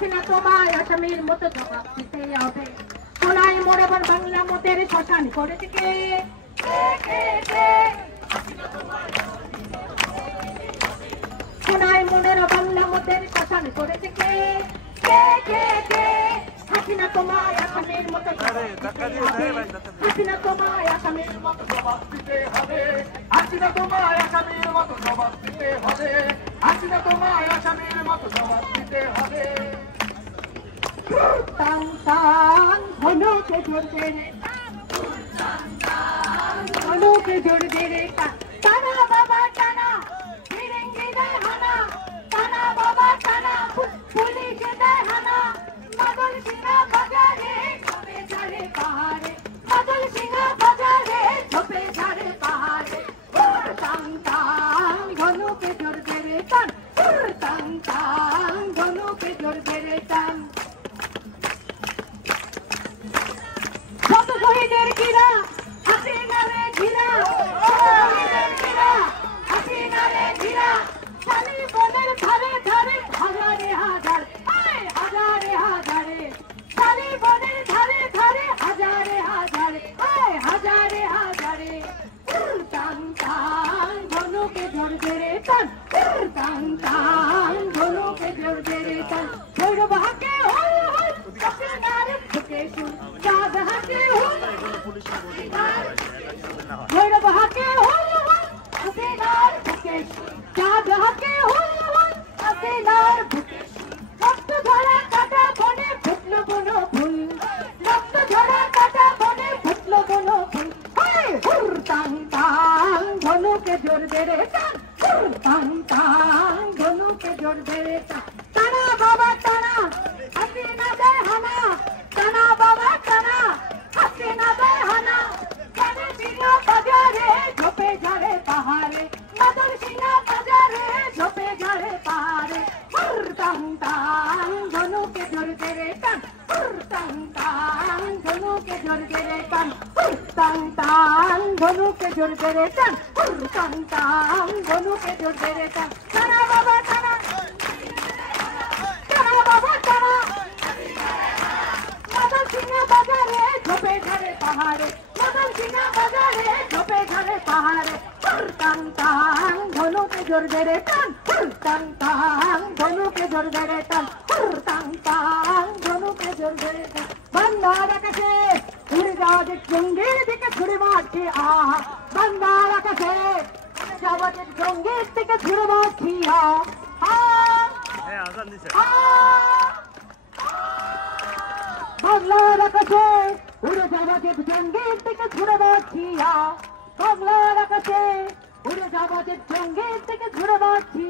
হাসিনা তোমায় আসামির মতো জবাব দিতে হবে। সোনাই মোড়াবার বাংলা মতের শ্মশান করেছে কে? সোনাই মোড়ের বাংলা মতের শ্মশান করেছে কে? হাসিনা তোমায় আসামির মতো জবাব দিতে হবে। হাসিনা তোমায় আসামির মতো জবাব দিতে হবে। হাসিনা তোমায় আসামির মতো জবাব দিতে হবে। হাসিনা তোমায় আসামির মতো জবাব দিতে হবে। টান টান ঘনকে জোরবে রে, ঘনকে জোরবে রে, টানা বাবা টানা, ফিরেঙ্গি দেয় হানা, টানা বাবা টানা, পুলিশে দেয় হানা, মাদল সিংহা বাজারে ঝোপে ঝাড়ে পাহাড়ে, মাদল সিংহা বাজারে ঝোপে ঝাড়ে পাহাড়ে। টান টান ঘনকে জোরবে রে টান, টান টান ঘনকে জোরবে রে টান। শহীদের ঘিরা হাসিনারে ঘিরা, শহীদের ঘিরা হাসিনারে ঘিরা, শালি বনের ধারে ধারে হাজারে হাজার, হাজারে হাজারে, শালি বনের ধারে ধারে হাজারে হাজারে, হাজারে হাজারে। টান টান ধনুকে জোরবে রে টান, টান টান ধনুকে জোরবে রে টান। ভৈরব হাকে হল হল হাসিনারে ঢুকে শুন, চাঁদ হাকে হল ভৈরব হাকে হল হল হাসিনার বুকে শুন, চাঁদ হাকে হল হল হাসিনার বুকে শুন। রক্ত ঝরা কাটা বনে ফুটল কোনো ফুল, রক্ত ঝরা কাটা বনে ফুটল কোনো ফুল। টান টান ধনুকে জোরবে রে টান, টান টান ধনুকে জোরবে রে টান। টানা বাবা টানা, হাসিনা দেয় হানা, টানা বাবা টানা, হাসিনা দেয় হানা, কানে সিংহা বাজারে ঝোপে ঝাড়ে পাহাড়ে, মাদল সিংহা বাজারে ঝোপে ঝাড়ে পাহাড়ে। টান টান ধনুকে জোরবে রে টান, টান টান ধনুকে জোরবে রে টান, টান টান ধনুকে জোরবে রে টান, টান টান ধনুকে জোরবে রে টান। টানা বাবা টানা, টানা বাবা টানা, মাদল সিংহা বাজারে ঝোপে ঝাড়ে পাহাড়ে, মাদল সিংহা বাজারে ঝোপে ঝাড়ে পাহাড়ে। টান টান ধনুকে জোরবে রে টান, টান টান ধনুকে জোরবে রে টান, টান টান ধনুকে জোরবে রে টান। বাংলার আকাশে উড়ে যাওয়া যে জঙ্গির দিকে ছুড়ে মারছে আহা, বাংলার আকাশে উড়ে যাওয়া যে জঙ্গির দিকে ছুড়ে মারছি বাংলার আকাশে উড়ে যাওয়া যে জঙ্গির দিকে ছুড়ে মারছি, বাংলার আকাশে উড়ে যাওয়া যে জঙ্গির দিকে ছুড়ে মারছি।